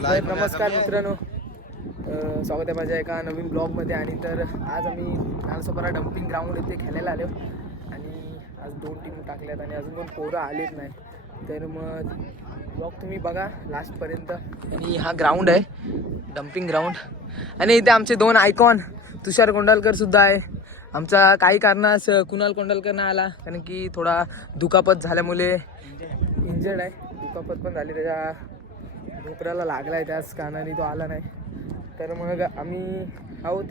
नमस्कार मित्रांनो. स्वागत आहे माझ्या एका नवीन ब्लॉगमध्ये. आणि तर आज आम्ही नालसोपारा डम्पिंग ग्राउंड इथे खेळायला आलो. आणि आज दोन टीम टाकल्यात आणि अजून पण पोरं आलेच नाही. तर मग ब्लॉग तुम्ही बघा लास्टपर्यंत आणि हा ग्राउंड आहे डम्पिंग ग्राउंड आणि इथे आमचे दोन आयकॉन तुषार कोंडालकर सुद्धा आहे. आमचा काही कारणास कुणाल कोंडालकर नाही आला कारण की थोडा दुखापत झाल्यामुळे इंजर्ड आहे. दुखापत पण झाली त्याच्या ढोकऱ्याला लागला आहे त्याच कारणाने तो आला नाही. तर मग आम्ही आहोत.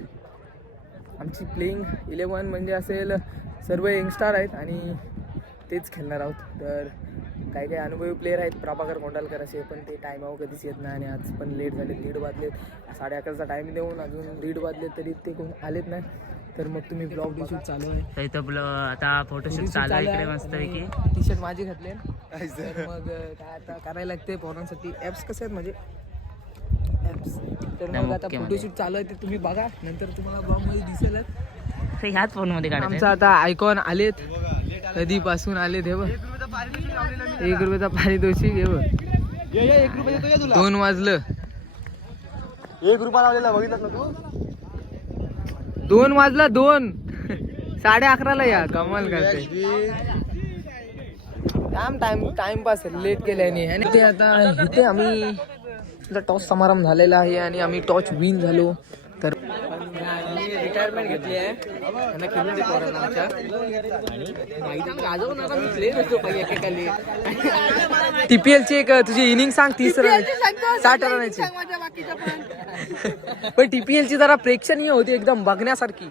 आमची प्लेईंग इलेवन म्हणजे असेल सर्व यंगस्टार आहेत आणि तेच खेळणार आहोत. तर काही काही अनुभवी प्लेयर आहेत. प्रभाकर कोंडालकर असे पण ते टायमावर कधीच येत नाही आणि आज पण लेट झाले दीड वाजलेत. साडे अकराचा टाईम देऊन अजून दीड वाजले तरी ते कोण आलेत नाही. तर मग तुम्ही ब्लॉग शूट चालू आहे. तर इथं आपलं आता फोटोशूट चालू आहे इकडे मस्त पैकी. टी शर्ट माझी घातले तर मग काय आता करायला लागते पोरांसाठी. ॲप्स कसे आहेत म्हणजे? ॲप्स तर मग आता फोटोशूट चालू आहे ते तुम्ही बघा. नंतर तुम्हाला ब्लॉगमध्ये दिसेलच तर ह्याच फोनमध्ये आमचा काढायचं आता आयकॉन आलेत. कधीपासून आलेत हे बघ. एक रुपयाचा पारितोषिक हे बघ. एक रुपये देतो का तुला. दोन वाजलं. एक रुपया लावलेला बघितलं ना तू? दोन वाजला दोन. साडे अकराला या कमाल करते. काम टाइम टाइमपास लेट केल्याने. आणि ते आता इथे आम्ही टॉस समारंभ झालेला आहे आणि आम्ही टॉच विन झालो. तर रिटायरमेंट घेतली आहे. त्यांना खेळून दे पोरांना आमच्या. आता मी प्लेअर होतो पाहिजे एकेकाली. टीपीएल ची एक तुझी इनिंग सांग तीस रन साठ रनाची पण टीपीएल ची जरा प्रेक्षणीय होती एकदम बघण्यासारखी.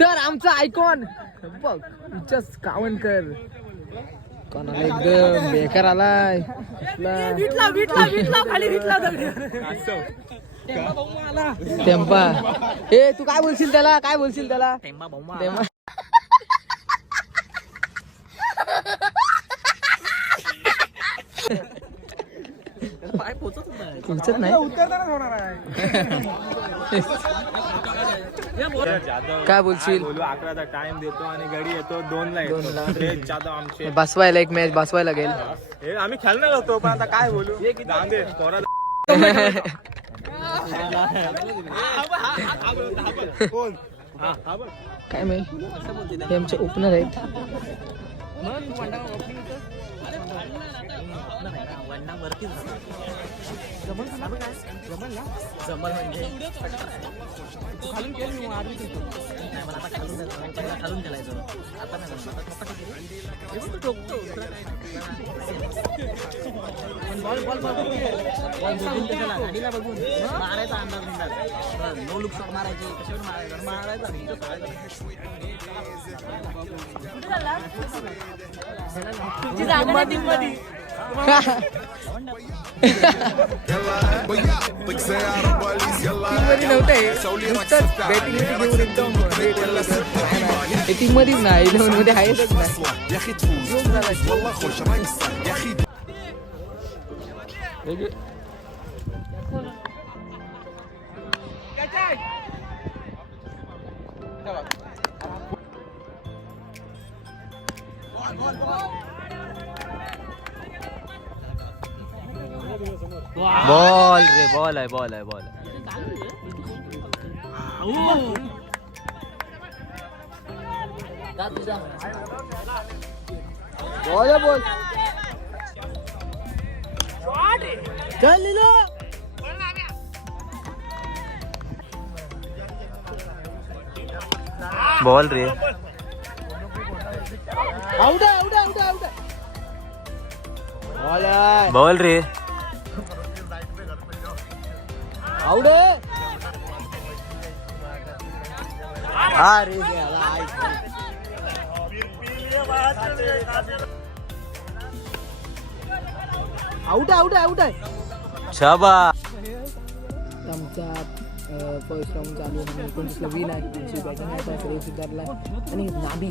तर आमचा आयकॉन बघ उच्चच कावणकर कोणाला एकदम बेकार आलाय. टेम्पा ए तू काय बोलशील त्याला? काय बोलशील त्याला? टेम्पा पोचत नाही. काय बोलशील? बोलू? अकराचा टाइम देतो आणि गडी येतो. दोन ला जाधव आमचे. बसवायला एक मॅच बसवायला गेल. हे आम्ही खेळणार होतो पण आता काय बोलू? दे काय माहिती हे आमचे ओपनर आहेत. जमल म्हणजे? खालून केलं मी आधी नाही मला आता खालून पहिला खालून खेळायचं आता नाही जमत. आता मोठा किती? फक्त ठोकतो. पण बॉल बॉल. बॉल. बघून कशाला? गाडीला बघून मारायचा अंदाज निघाला नो लुक शॉट मारायचे. कशावर मारायचं? मारायचा सोडायचा. टीममध्ये टीम मध्येच नाही इलेव्हनमध्ये आहेतच नाही. वेगळे- बॉल रे बॉल आहे बॉल आहे बॉल बॉल आहे, बॉल बॉल रे आउट आहे आउट आहे आउट आहे आउट आहे बॉल आहे बॉल रे आउट आहे अरे आउट आहे आउट आहे आउट आहे. शाबा. आमचा फर्स्ट राऊंड चालू आहे आणि एकोणतीसला विन आहे त्यांची बॅटिंग आहे श्रेय सुधारला आणि नाभी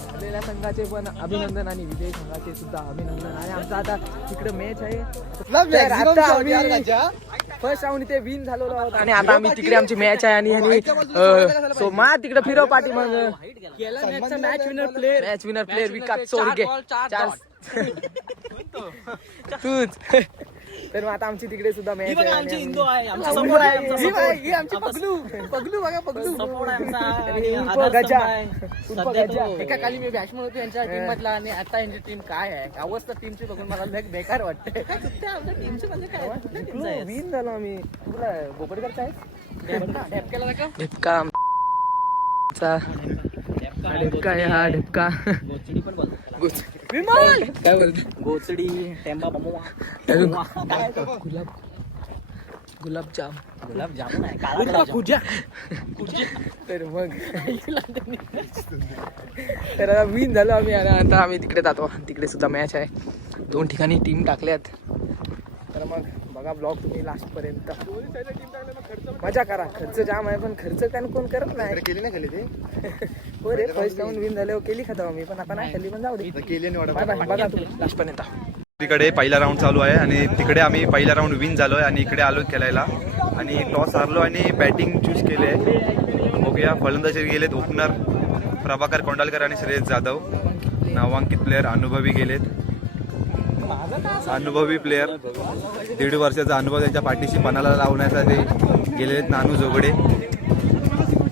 आपल्याला संघाचे पण अभिनंदन आणि विजय संघाचे सुद्धा अभिनंदन. आणि आमचा आता तिकडे मॅच आहे. तर आता आम्ही फर्स्ट राऊंड इथे विन झालेलो आहोत आणि आता आम्ही तिकडे आमची मॅच आहे आणि सो मा तिकडे फिरव पाठी मग. Match winner player match winner player Vikas Chorge. चार तूच. तर मग आता आमची तिकडे सुद्धा मॅच आहे. आणि आम्ही- समोर आहे आमचा ही support. ही आमची पगलू पगलू बघा पगलू. support आहे आमचा. आणि आणि उर्फ आदर्श गजा. आहे. उर्फ सध्या गजा. तो- एका खाली मी बॅट्समन होतो यांच्या टीम मधला आणि आता यांची टीम काय आहे? अवस्था टीमची बघून मला लय बेकार वाटते विन झालो आम्ही. तुला बोकडकरचा आहे? ढेपका चा. ढेपका आहे हा ढेपका. गोचडी पण बोलतात गोच- काय बोलतो? गोचडी टेंबा गुलाब गुलाबजाम गुलाब जामुन आहे काळा गुलाबजाम. तर मग. तर आता विन झालो आम्ही आणि आता आम्ही तिकडे जातो. तिकडे सुद्धा मॅच आहे. दोन ठिकाणी टीम टाकल्यात. तर मग बघा ब्लॉग तुम्ही लास्ट पर्यंत मजा करा. खर्च जाम आहे पण खर्च काय कोण करत नाही. केली नाही खाली ते? हो रे फर्स्ट राऊंड विन झाल्यावर केली खाता आम्ही पण आता नाही खाली पण जाऊ दे. केली बघा तुम्ही. लास्ट पर्यंत तिकडे पहिला राऊंड चालू आहे आणि तिकडे आम्ही पहिला राऊंड विन झालोय आणि इकडे आलो खेळायला. आणि टॉस हारलो आणि बॅटिंग चूज केले बघूया फलंदाजी गेलेत ओपनर प्रभाकर कोंडालकर आणि श्रेयस जाधव. नामांकित प्लेअर अनुभवी गेलेत. अनुभवी प्लेअर दीड वर्षाचा अनुभव त्यांच्या पाठीशी पणाला लावण्यासाठी गेलेले आहेत नानू जोगडे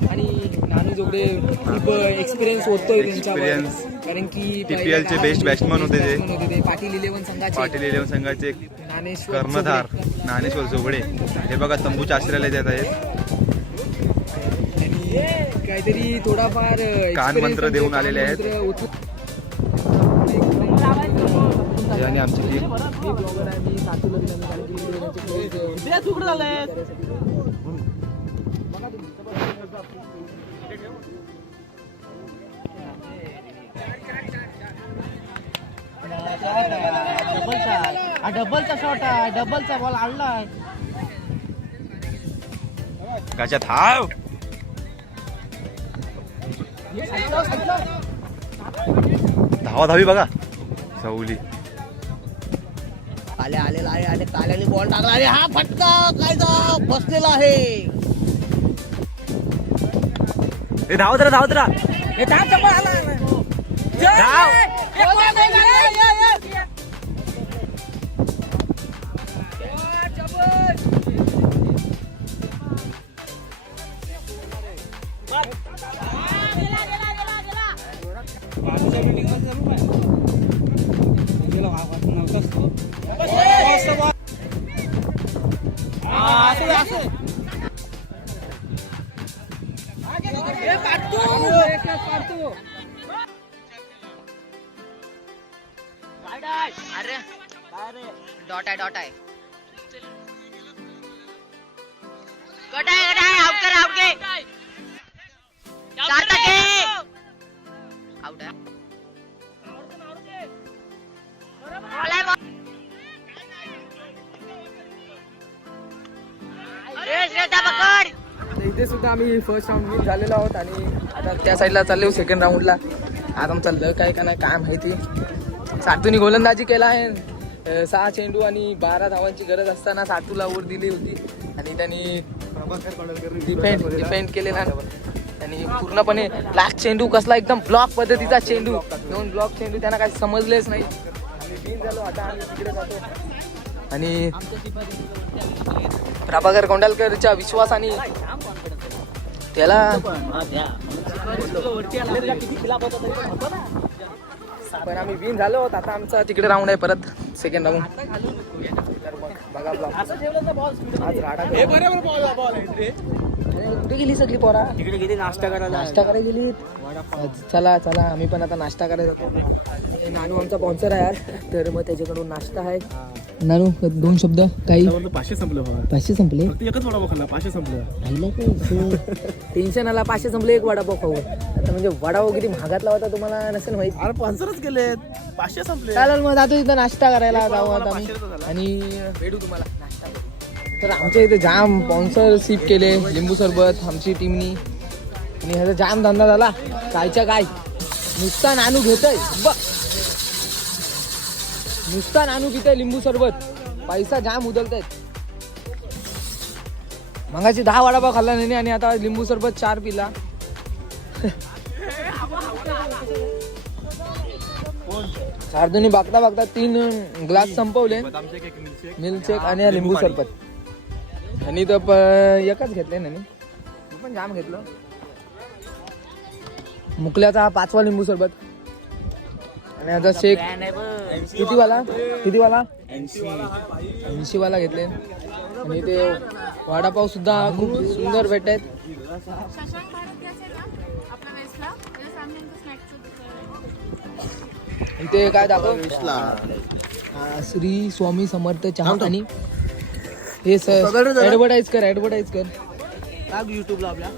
आणि नानू जोगडे खूप एक्सपिरियन्स होतोय त्यांच्यावर Experience. कारण की TPL चे best batsman होते ते. batsman होते ते पाटील इलेव्हन संघाचे पाटील इलेव्हन संघाचे ज्ञानेश्वर कर्णधार. ज्ञानेश्वर जोगडे हे बघा तंबूच्या आश्रयाला देत आहेत आणि काहीतरी थोडाफार कान मंत्र देऊन आलेले आहेत. Players, आणि आमची झालंय डबलचा डबलचा शॉट आहे डबलचा बॉल आणलाय गाच्यात हाव? धावा धावी बघा. सवली आले आले आले आले काल्याने बॉल टाकला. अरे हा फटका काय जा बसलेला आहे. धावत राहा धावत राहा हे तर इथे सुद्धा आम्ही फर्स्ट राऊंड विन झालेलो आहोत आणि आता त्या साईडला चाललो सेकंड राऊंडला आमचा लक आहे का नाही काय माहिती. सातूनी गोलंदाजी केला आहे. सहा चेंडू आणि बारा धावांची गरज असताना सातूला ओव्हर दिली होती. आणि त्यांनी डिफेंड डिफेंड केलेला. आणि पूर्णपणे लास्ट चेंडू कसला एकदम ब्लॉक पद्धतीचा चेंडू. दोन ब्लॉक चेंडू त्यांना काही समजलेच नाही. आणि प्रभाकर कोंडालकरच्या विश्वासाने त्याला पण आम्ही विन झालो आता आमचा तिकडे राऊंड आहे परत सेकंड राऊंड बघा बॉल आज राडा कुठे गेली सगळी पोरा? तिकडे गेली नाश्ता करायला. नाश्ता करायला गेली. चला चला आम्ही पण आता नाश्ता करायला जातो. हे नानू आमचा स्पॉन्सर आहे यार. तर मग त्याच्याकडून नाश्ता आहे. नानू दोन शब्द काही? पाचशे संपलं पाचशे संपले? एकच वडा खाल्ला पाचशे संपलं. टेन्शन आला पाचशे संपले एक वडापाव खाऊ. आता म्हणजे वडापाव किती महागातला होता तुम्हाला नसेल माहीत? अरे स्पॉन्सरच गेले पाचशे संपले. चालेल मग जातो तिथं नाश्ता करायला जाऊ आता आणि भेटू तुम्हाला. तर आमच्या इथे जाम स्पॉन्सरशिप केले लिंबू सरबत आमची टीमनी आणि ह्याचा जाम धंदा झाला. कायच्या काय? नुसता नानू घेतय. बघ. नुसता नानू पितय लिंबू सरबत. पैसा जाम उदलत मगाची दहा वडापाव खाल्ला नाही आणि आता लिंबू सरबत चार पिला. चार दोन्ही बघता बघता तीन ग्लास संपवले. मिल्कशेक आणि लिंबू सरबत. आणि प- एकच घेतले ना मी. पण जाम घेतलं. मुकल्याचा हा पाचवा लिंबू सरबत. आणि आता शेक. किती वाला किती वाला ऐंशी वाला घेतले. आणि ते वडापाव सुद्धा खूप सुंदर भेट आहेत शशांक भारत गॅस आहे ना आपल्या वेस्टला त्याच्या सामने स्नॅक्सचं दुकान आहे. इथे काय दाखव? श्री स्वामी समर्थ चहा आणि हे ऍडव्हर्टाईज कर ऍडव्हर्टाईज कर. टाक युट्यूबला आपल्या.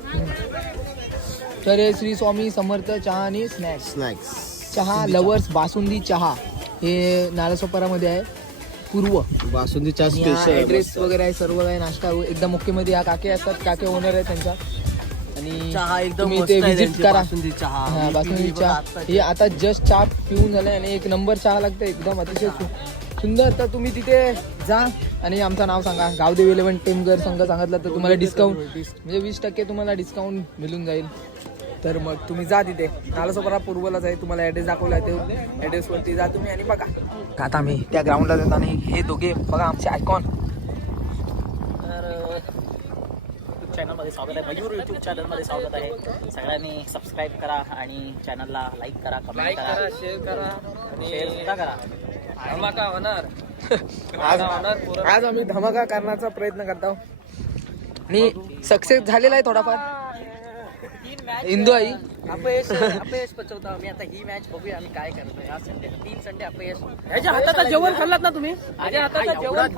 तर हे श्री स्वामी समर्थ चहा आणि स्नॅक्स स्नॅक्स चहा लवर्स बासुंदी चहा. हे नालासोपारामध्ये आहे. पूर्व. बासुंदीचा ऍड्रेस वगैरे आहे सर्व काही नाश्ता एकदम मुख्यमध्ये या काके असतात काके ओनर आहे त्यांच्या. आणि चहा एकदम ते आहे विजिट त्यांची करा. बासुंदी चहा. हा बासुंदी चहा. हे आता जस्ट चहा पिऊन झालाय आणि एक नंबर चहा लागतं एकदम अतिशय सुंदर तर तुम्ही तिथे जा आणि आमचं नाव सांगा. गावदेव इलेव्हन टेमगर संघ सांगितलं तर तुम्हाला डिस्काउंट म्हणजे वीस टक्के तुम्हाला डिस्काउंट मिळून जाईल. तर मग तुम्ही जा तिथे. नालासोपरा पूर्वलाच आहे तुम्हाला ॲड्रेस दाखवला आहे ते. ॲड्रेसवरती जा तुम्ही आणि बघा. का आता मी त्या ग्राउंडला जात आणि हे दोघे बघा आमचे आयकॉन चॅनलमध्ये स्वागत आहे. मयूर युट्यूब चॅनलमध्ये स्वागत आहे. सगळ्यांनी सबस्क्राईब करा आणि चॅनलला लाईक करा कमेंट करा. शेअर करा शेअर करा. धमाका होणार. आज आज आम्ही धमाका करण्याचा प्रयत्न करतो आणि सक्सेस झालेला आहे थोडाफार. इंदू आई. अपयश अपयश पचवतो आम्ही. आता ही मॅच बघूया आम्ही काय करतोय. हा संडे. तीन संडे अपयश. ह्याच्या हाताचं जेवण खाल्लात ना तुम्ही? माझ्या हाताचं जेवण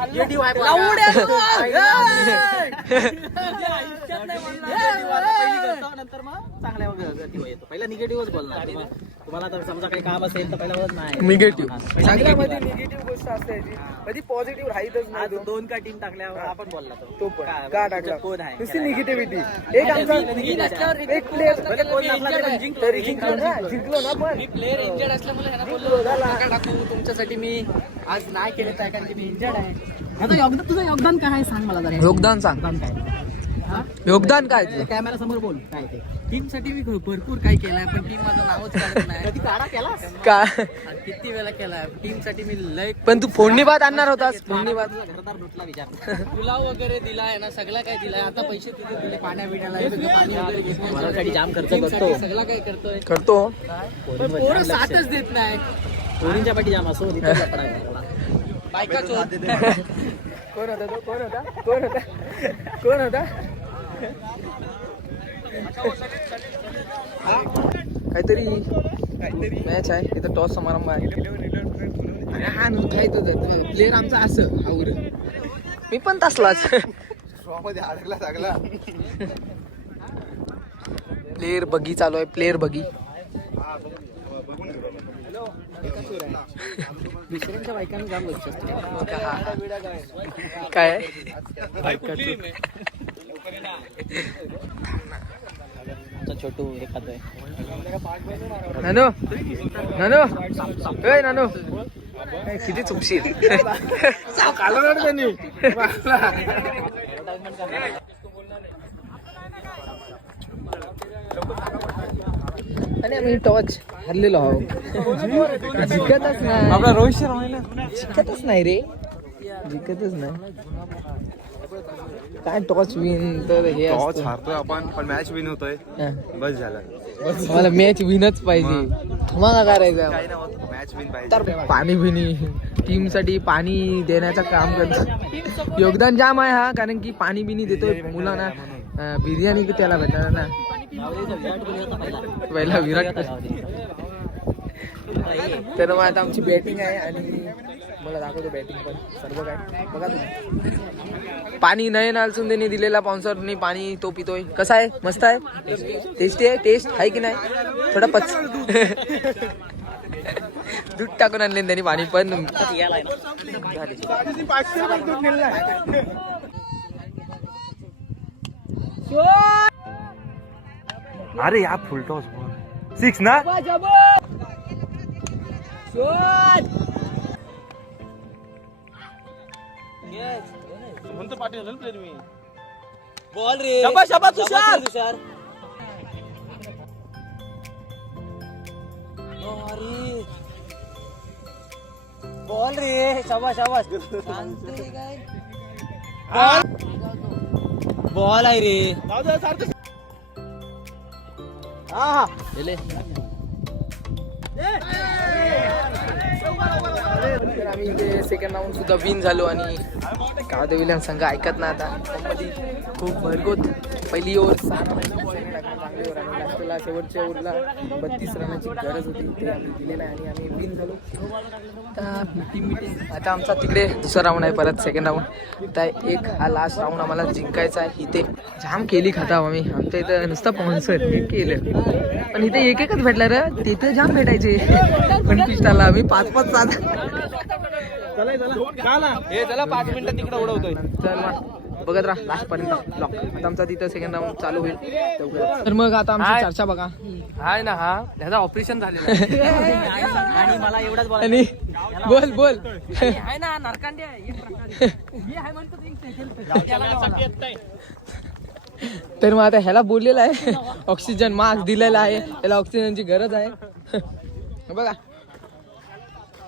नंतर मग चांगल्या पहिला निगेटिव्हच बोलणार. मग तुम्हाला तर समजा काही काम असेल तर पहिला बोलत नाही निगेटिव्ह गोष्ट. कधी पॉझिटिव्ह राहीतच नाही आज तो. दोन का टीम टाकल्यावर आपण बोलला तो. तो पण. का- का टाकला? कोण आहे? नुसती निगेटिव्हिटी एक आमचा एक प्लेअर भले कोण नसला तरी जिंक- तरी जिंकलो ना जिंकलो. ना पण. प्लेअर इंजर्ड असल्यामुळे ह्याला बोललो नका टाकू तुमच्यासाठी मी आज नाही केले काय कारण की मी इंजर्ड आहे. आता योगदान तुझं योगदान काय आहे? सांग मला जरा. योगदान सांग. योगदान काय? योगदान काय? कॅमेरा समोर बोल. काय ते? टीमसाठी मी भरपूर काय केलंय पण टीम माझं नावच काढत नाही. काढा केला का? किती वेळा केलाय? टीमसाठी मी लय पण तू फोडणी भात आणणार होतास फोडणी तुझा घरदार लुटला विचार. पुलाव वगैरे दिलाय ना सगळं काय दिलाय. आता पैसे तिथे दिले पाण्या बिण्याला माझ्यासाठी जाम खर्च करतो. सगळं काय करतोय. करतो. पण पोरं साथच देत नाही. पोरींच्या पाठी जाम असो बायका कोण होता तो? कोण होता? कोण होता? कोण होता? काहीतरी मॅच आहे. इथं टॉस समारंभ आहे. अरे हा नव्हता येतो प्लेअर आमचा असं आवर मी पण तसलाच. प्लेअर बगी चालू आहे प्लेअर बगी दुसऱ्यांच्या बायकांना जाम लक्ष असते. काय? छोटू हे खातोय नानो? नानो? ए नानो. किती चुकशील आणि आम्ही टॉच हरलेलो आहोत जिंकतच नाही आपला रोहित शर्मा जिंकतच नाही रे. जिंकतच नाही. काय टॉच विन तर हे टॉस. हारतोय आपण पण मॅच विन होतोय. बस झालं. मला मॅच विनच पाहिजे. धमाका करायचा मॅच विन पाहिजे. पाणी बिनी टीमसाठी पाणी देण्याचं काम करतो योगदान जाम आहे हा कारण की पाणी बिनी देतोय मुलांना. बिर्याणी त्याला भेटणार ना पहिला विराट. तर मग आता आमची बॅटिंग आहे आणि मला दाखवतो बॅटिंग पण. सर्व काय? बघा तुम्ही. पाणी नयन अलसुंदेने दिलेला स्पॉन्सरनी पाणी तो पितोय कसा आहे? मस्त आहे? टेस्टी आहे? टेस्ट आहे की नाही? थोडा पच. दूध टाकून आणले त्यांनी पाणी पण. अरे या फुलटॉस सिक्स ना? म्हणतो पाटील ना प्लेअर मी बॉल रे. तुषार. तुषार. बॉल रे शाबास. बॉल आहे रे. हा हा. तर आम्ही इथे सेकंड राऊंड सुद्धा विन झालो आणि गावदेवी संघ ऐकत ना आता. खूप भरगोत पहिली ओव्हर सात लास्टला शेवटच्या ओव्हरला बत्तीस रनाची गरज होती ते आम्ही दिलेलं आहे आणि आम्ही विन झालो आता टीम मिटिंग आता आमचा तिकडे दुसरा राऊंड आहे परत सेकंड राऊंड आता एक हा लास्ट राऊंड आम्हाला जिंकायचा आहे. इथे जाम केली खाता आम्ही. आमच्या इथं नुसतं स्पॉन्सर हे केलं. पण इथे एक एकच भेटला रे. तिथे जाम भेटायचे. पण पिस्टाला आम्ही पाच पाच सात. चला पाच मिनिटं तिकडे उडवतोय. मग बघत राहा लास्ट पर्यंत ब्लॉक आता आमचा तिथं सेकंड राऊंड चालू होईल. तर मग आता आमची चर्चा बघा. हाय ना हा? त्याचा ऑपरेशन झालेलं आहे. आणि आणि मला एवढाच बॉल आणि बोल बोल. आहे ना नरकांडे. तर मग आता ह्याला बोललेलं आहे. ऑक्सिजन मास्क दिलेला आहे. त्याला ऑक्सिजनची गरज आहे. बघा.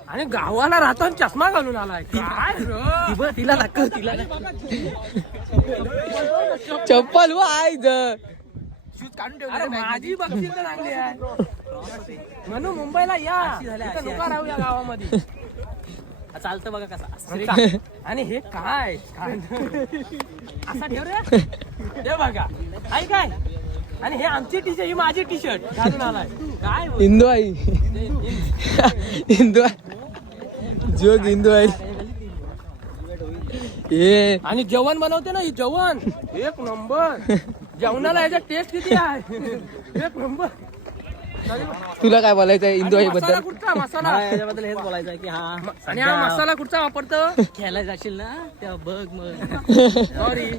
आणि गावाला राहतो आणि चष्मा घालून आलाय. काय रे? तिला दाखव तिला चप्पल जर अरे माझी बक्षीस तर चांगली आहे. म्हणून मुंबईला या. नका राहू या गावामध्ये. चालतं बघा कसा आणि हे काय? काय? असा ठेव रे. ते बघा. आहे काय? आणि हे आमची टी शर्ट ही माझी टी शर्ट घालून आलाय. काय हिंदू आई. हिंदू आई. जोग हिंदू आई हे आणि जेवण बनवते ना ही जेवण. एक नंबर. जेवणाला याचा टेस्ट किती आहे? एक नंबर. तुला काय बोलायचं आहे हिंदू आई मसाला बद्दल कुठचा मसाला? याच्याबद्दल हेच बोलायचं आहे की हा. आणि हा मसाला कुठचा वापरतो? खेळायला जाशील ना तेव्हा बघ मग. सॉरी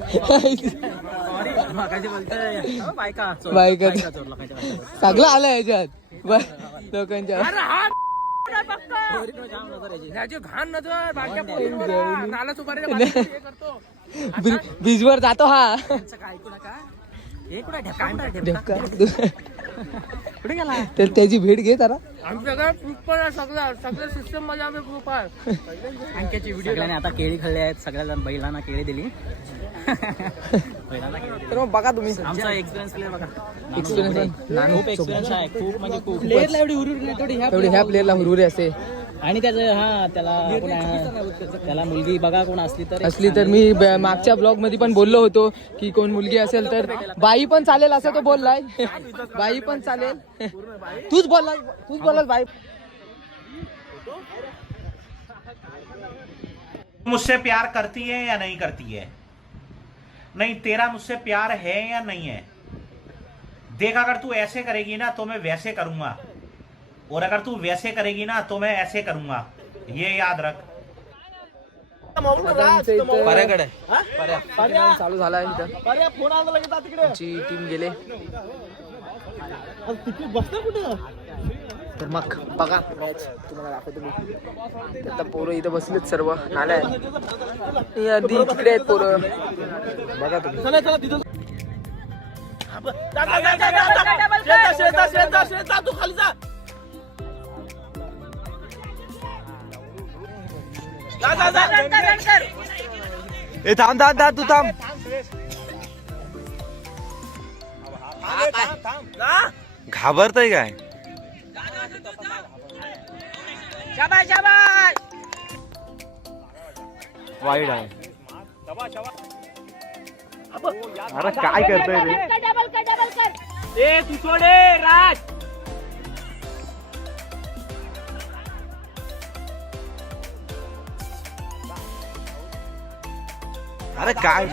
बायका बायका. सगळं आलं याच्यात लोकांच्या. घाण नजर बारक्या जातो हा. ऐकू नका. हे कुठे गेला? तर त्याची भेट घे जरा. आमच्याकडे ग्रुप पण आहे सगळं सगळ्या सिस्टममध्ये आम्ही ग्रुप आहे. अंक्याची व्हिडिओ सगळ्याने आता केळी खाल्ली आहेत सगळ्या बैलांना केळी दिली. बैलांना केळी दिली. तर मग बघा तुम्ही. आमचा एक्सपिरियन्स प्लेअर बघा. एक्सपिरियन्स खूप एक्सपिरियन्स आहे खूप म्हणजे खूप. एवढी ह्या प्लेअरला हुरहुरी असते आणि त्याचं हा त्याला कोण? त्याला मुलगी बघा कोण असली तर. असली तर मी ब- मागच्या ब्लॉगमध्ये पण बोललो होतो की कोण मुलगी असेल तर बाई पण चालेल असं तो बोललाय. बाई पण चालेल. तूच बोलला तूच बोलला बाई. मुझसे प्यार करती है या नहीं करती है? नहीं तेरा मुझसे प्यार है या नहीं है? देख अगर तू ऐसे करेगी ना तो मैं वैसे करूंगा। और अगर तू वैसे करेगी ना तो मैं ऐसे करूंगा। ये याद रख। पर्याकडे चालू झाला आहे इथं. फोन आला लगेच जा तिकडे. आमची टीम गेले. कुठं? तर मग बघा. मॅच तुम्हाला दाखवतो मी. आता पोरं इथं बसलेत सर्व. नाल्या अर्धी तिकडे आहेत पोरं. बघा तुम्ही. चला चला तिथं. ए थांब थांब थांब तू थांब. घाबरतय काय? वाईट आहे. अरे काय करतोय रे? ए तू सोडे राज. अरे काय?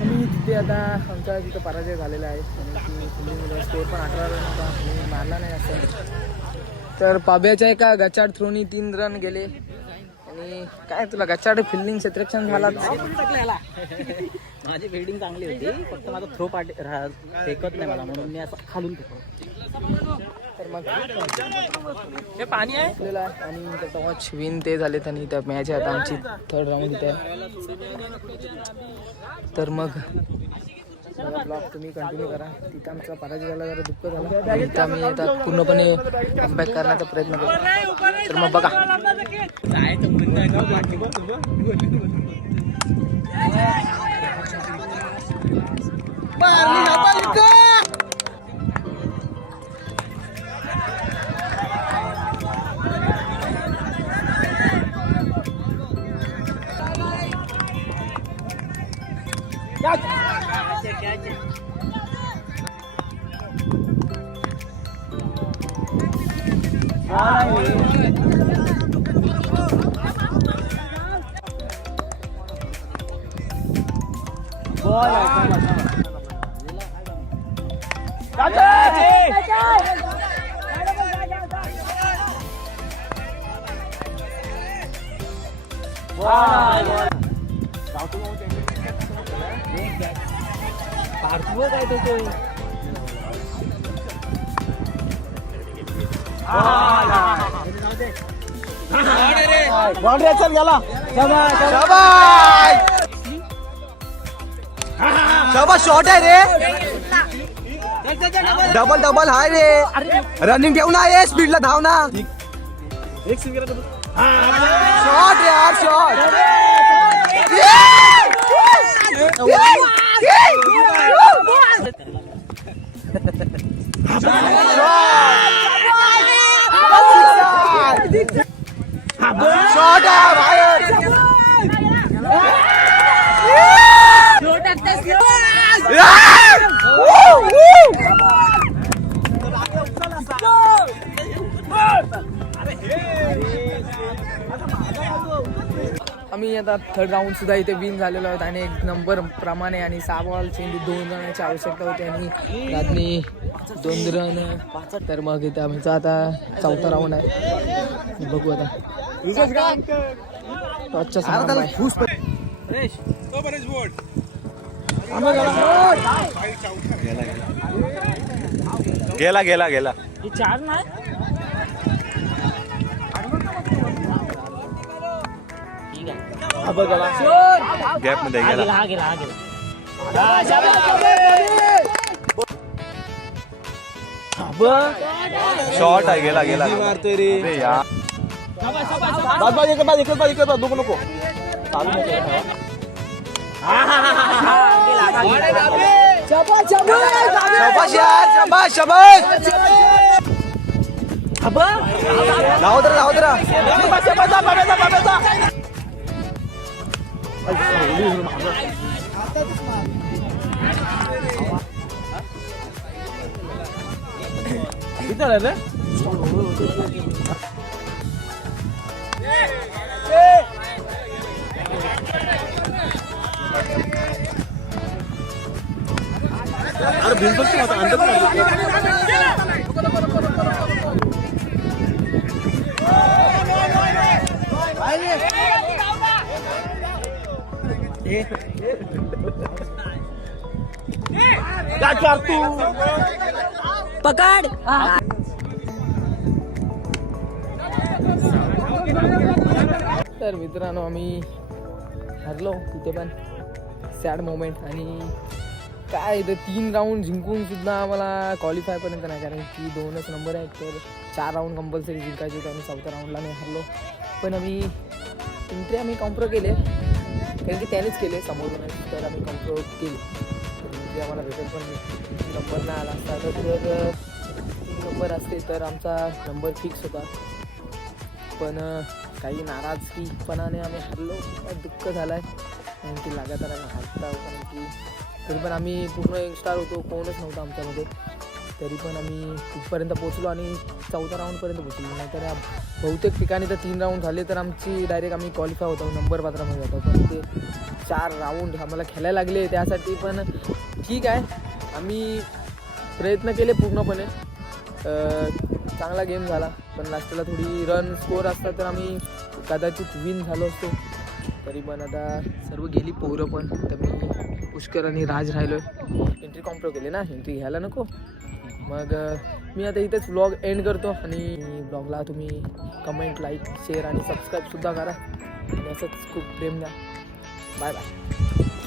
आणि तिथे आता आमचा तिथं पराजय झालेला आहे. आणि स्कोर पण अठरा रन होता. आणि मारला नाही असं. तर पाब्याच्या एका गचाड थ्रोनी तीन रन गेले. आणि काय तुला गचाड फिल्डिंग क्षेत्रक्षण झाला? माझी फिल्डिंग चांगली होती फक्त माझा थ्रो रा- फेकत नाही मला म्हणून मी असं खालून फेकतो तर मग हे पाणी आहे? आपल्याला आणि त्याचा वॉच विन ते झालेत आणि त्या मॅच आहे आता आमची थर्ड राऊंड इथे आहे तर मग ब्लॉग तुम्ही कंटिन्यू करा. तिथं आमचा पराजय झाला जरा दुःख झालं. इथं आम्ही आता पूर्णपणे कमबॅक करण्याचा प्रयत्न करू. तर मग बघा. डबल शॉट आहे रे डबल डबल हाय रे रनिंग ठेव ना ये स्पीडला धाव ना शॉट यार शॉट शॉट आहे आम्ही आता थर्ड राऊंड सुद्धा इथे विन झालेलो आहोत आणि एक नंबर प्रमाणे आणि सहा बॉल चेंडू दोन रनाची आवश्यकता होती आणि रात्री दोन रन तर मग इथे आमचा आता चौथा राऊंड आहे. बघू आता. आहे. गेला गेला गेला. हे चार नाही? गॅपमध्ये हा गेला। गेला हा गेला हा गेला शॉर्ट आहे गेला गेला। मारतोय रे अरे यार। बाद बाद इकडे बाद इकडे बाद इकडे बाद नको नको चालू नको शाबाश यार शाबाश शाबाश लावत रा लावत पकड. तर मित्रांनो आम्ही हरलो तिथे पण. सॅड मोमेंट आणि काय तर तीन राऊंड जिंकून सुद्धा आम्हाला क्वालिफाय पर्यंत नाही कारण की दोनच नंबर आहेत तर चार राऊंड कंपल्सरी जिंकायचे होते. आम्ही चौथ्या राऊंडला नाही हरलो. पण आम्ही एंट्री आम्ही कॉम्प्रो केले. कारण की त्यानेच केले समोर नाही तर आम्ही कंट्रोल केले. म्हणजे आम्हाला भेटत पण नंबर नाही आला असता. तर जर तीन नंबर असते तर आमचा नंबर फिक्स होता. पण काही नाराजकीपणाने आम्ही हरलो. दुःख झालं आहे कारण की लगातार आम्ही हरता कारण की तरी पण आम्ही पूर्ण यंगस्टार होतो. कोणच नव्हतं आमच्यामध्ये. तरी पण आम्ही तिथपर्यंत पोचलो आणि चौथ्या राऊंडपर्यंत पोचलो नाहीतर बहुतेक ठिकाणी तर तीन राऊंड झाले तर आमची डायरेक्ट आम्ही क्वालिफाय होतो नंबर पात्रामध्ये जातो पण ते चार राऊंड आम्हाला खेळायला लागले त्यासाठी पण ठीक आहे. आम्ही प्रयत्न केले पूर्णपणे. चांगला गेम झाला पण लास्टला थोडी रन स्कोअर असतात तर आम्ही कदाचित विन झालो असतो. तरी पण आता सर्व गेली पोरं पण तर मी पुष्कर आणि राज राहिलो एंट्री कॉम्प्रो केले ना? एंट्री घ्यायला नको? मग मी आता इथेच ब्लॉग एंड करतो आणि ब्लॉगला तुम्ही कमेंट लाईक शेअर आणि सबस्क्राईबसुद्धा करा. आणि असंच खूप प्रेम द्या. Bye bye